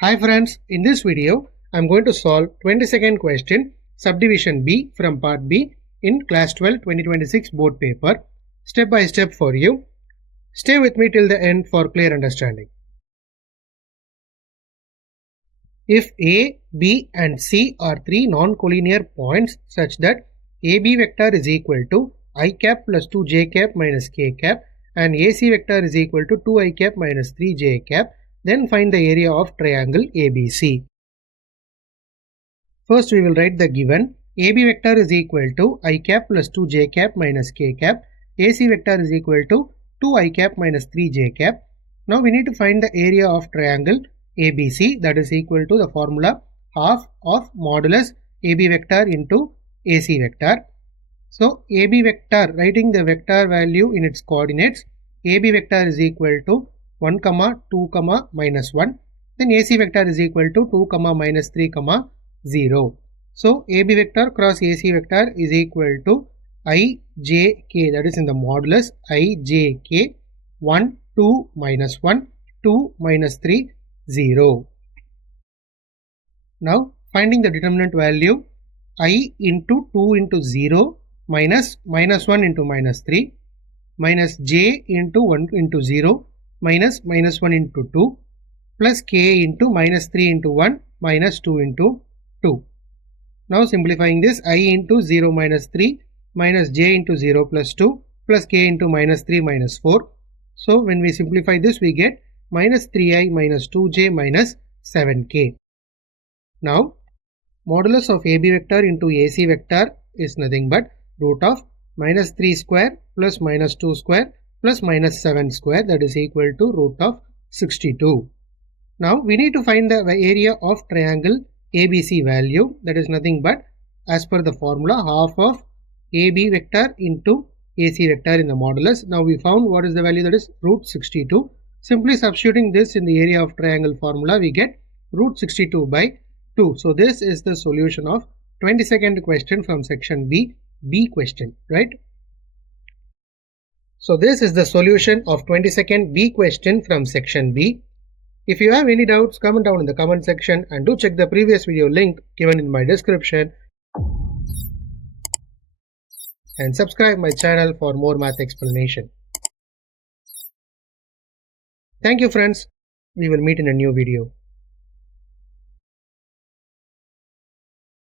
Hi friends, in this video I am going to solve 22nd question subdivision B from part B in class 12 2026 board paper step by step for you. Stay with me till the end for clear understanding. If A, B and C are three non-collinear points such that AB vector is equal to I cap plus 2j cap minus k cap and AC vector is equal to 2I cap minus 3j cap, then find the area of triangle ABC. First we will write the given. AB vector is equal to I cap plus 2j cap minus k cap. AC vector is equal to 2I cap minus 3j cap. Now we need to find the area of triangle ABC, that is equal to the formula half of modulus AB vector into AC vector. So AB vector, writing the vector value in its coordinates, AB vector is equal to 1, 2, minus 1. Then AC vector is equal to 2, minus 3, 0. So AB vector cross AC vector is equal to IJK, that is in the modulus IJK 1, 2, minus 1, 2, minus 3, 0. Now finding the determinant value, I into 2 into 0 minus 1 into minus 3 minus j into 1 into 0 minus 1 into 2 plus k into minus 3 into 1 minus 2 into 2. Now simplifying this, I into 0 minus 3 minus j into 0 plus 2 plus k into minus 3 minus 4. So when we simplify this we get minus 3i minus 2j minus 7k. Now modulus of AB vector into AC vector is nothing but root of minus 3 square plus minus 2 square plus minus 7 square, that is equal to root of 62. Now we need to find the area of triangle ABC value, that is nothing but as per the formula half of AB vector into AC vector in the modulus. Now we found what is the value, that is root 62. Simply substituting this in the area of triangle formula we get root 62 by 2. So this is the solution of 22nd question from section B question, right? So this is the solution of 22nd B question from section B. If you have any doubts, comment down in the comment section and do check the previous video link given in my description and subscribe my channel for more math explanation. Thank you friends. We will meet in a new video.